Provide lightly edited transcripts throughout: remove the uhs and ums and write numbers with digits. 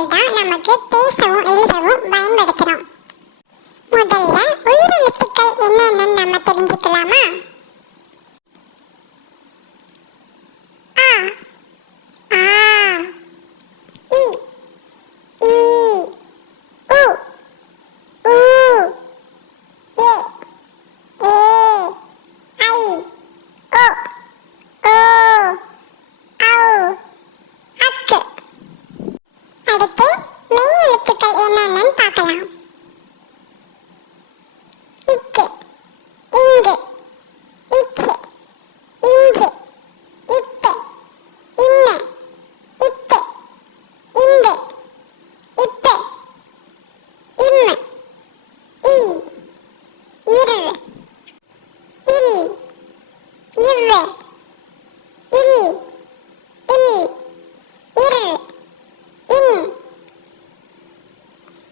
எழுத்துக்கள் தான் நமக்கு பேசவும் எழுதவும் பயன்படுத்துறோம். முதல்ல உயிரெழுத்துக்கள் என்னென்னு நம்ம தெரிஞ்சுக்கலாமா? ஆ, ஆ, இ, ஈ, உ, ஊ, ஏ, ஏ, ஐ, ஓ, ஓ, ஔ, அக்கு. அடுத்து மெய் எழுத்துக்கள் என்னென்னு பார்க்கலாம். இக்கு, இங்கு, இச்சு, இஞ்சு, இட்டு, இன்னு, இத்து, இந்து, இப்பு, இம்மு, ஈ, இரு, இல், இவ்வு, இல், இல், இரு, இன்.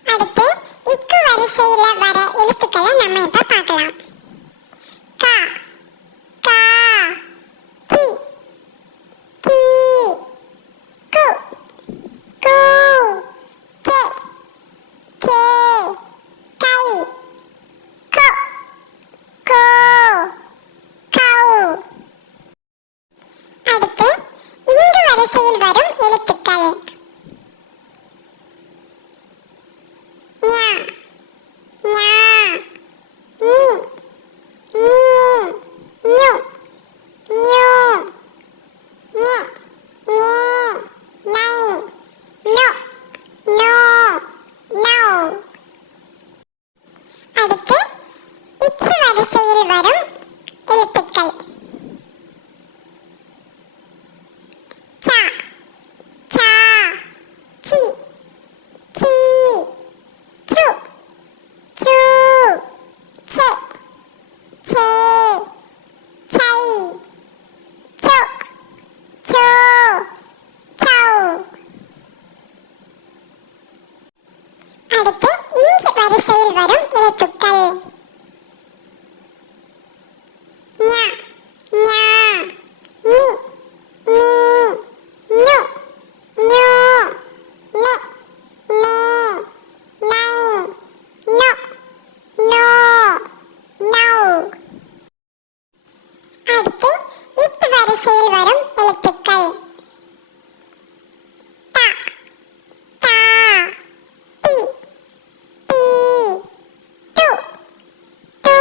அடுத்து இக்கு வரிசையில வர எழுத்துக்களை நம்ம இப்ப பார்க்கலாம். கா, கா, கி, கீ, கு, கூ, கே, கே, கை, கொ, கோ, கௌ. அடுத்து இங்கு வரிசையில் வரும் எழுத்துக்கள். ஞா, ஞா, நீ, நீ, நு, ஞு, ஞே, ஞே, நை, நொ, நோ, நௌ. அடுத்து இச்சு வரிசையில் வரும் எழுத்துக்கள். சா, சா, சி, சீ, சு, சூ, சே, சே, சை, சோ, சோ, சௌ. அடுத்து இஞ்சு வரிசையில் வரும் எழுத்துக்கள். ஞா, ஞா, நி, நீ, நு, ஞு, நெ, நே, நை, நொ, நோ, நௌ. அடுத்து இட்டு வரிசையில் வரும் எழுத்துக்கள். டா, டா, டி, பீ, டு, டூ,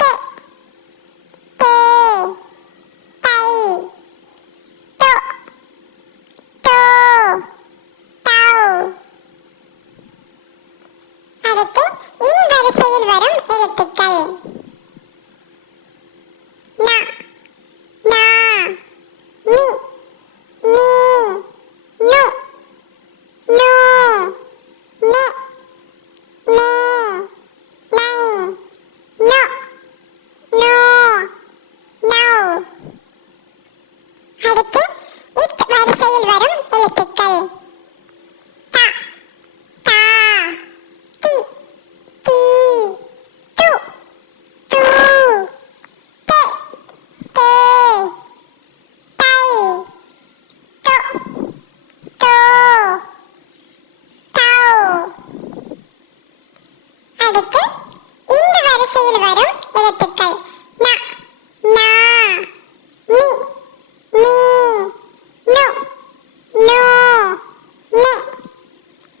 டே, டே, டை, டொ, டோ, டௌ. அடுத்து இன் வரிசையில் வரும் எழுத்துக்கள். நா, நா, நி, நீ, நு, நூ, நெ, நே, நை, நொ, நோ, நௌ. அடுத்து இட் வரிசையில் வரும் எழுத்துக்கள். தா, தா, தி, தீ, து, தூ, தே, தே, தை, தொ, தோ, தௌ. அடுத்து இந்த வரிசையில் வரும் எழுத்துக்கள். ந, நா, நி, நீ, நு, நோ, நெ,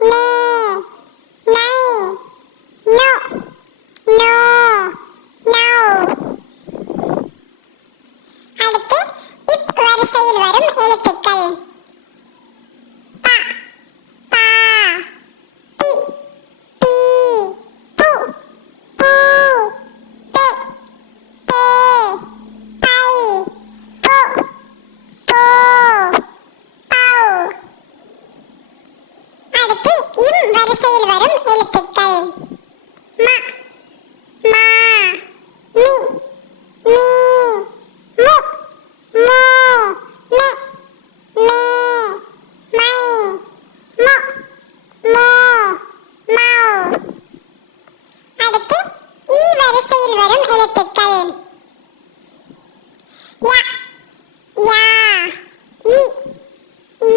நே, நை, நொ, நோ, நௌ. அடுத்து இப் வரிசையில் வரும் எழுத்துக்கள். ப, பா, பி, பீ, பு, பூ, பெ, பே, பை, பொ, போ, பௌ. அடுத்து இம் வரிசையில் வரும் எழுத்துக்கள். ம, மா, மி, மீ, மு, மோ, மெ, மே, மை, மொ, மோ, மௌ. அடுத்து ஈ வரிசையில் வரும் எழுத்துக்கள். ய, யா, இ, ஈ,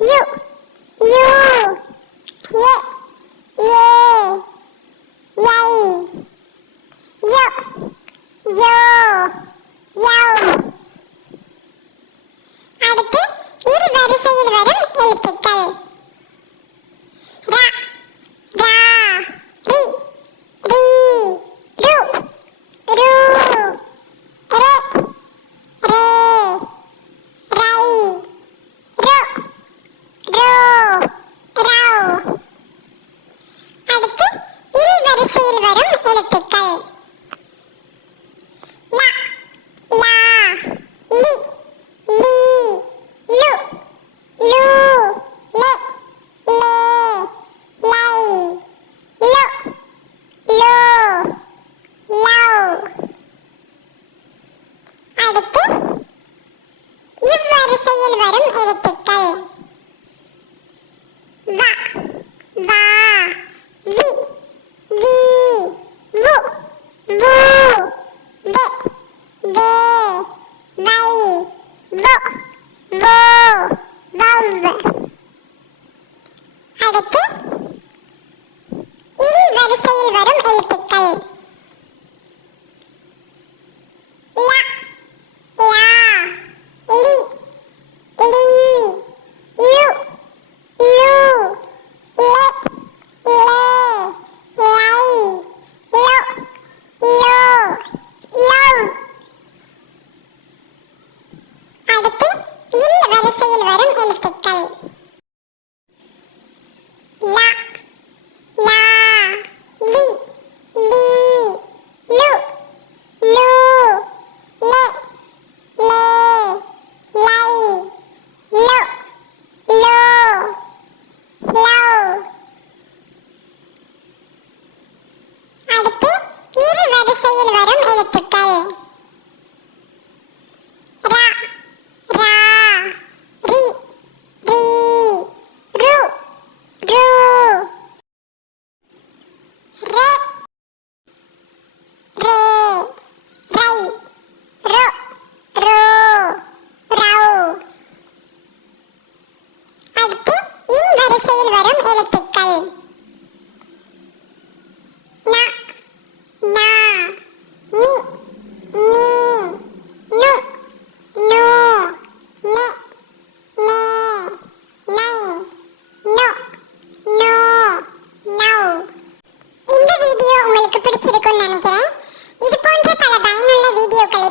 யு, வரிசையில் வரும் எழுத்துக்கள். ந, நா, நி, நீ, நு, நோ, நெ, நே, நை, நொ, நோ, நௌ. இந்த வீடியோ உங்களுக்கு பிடிச்சிருக்கும்னு நினைக்கிறேன். இது போன்ற பல பயனுள்ள வீடியோக்களை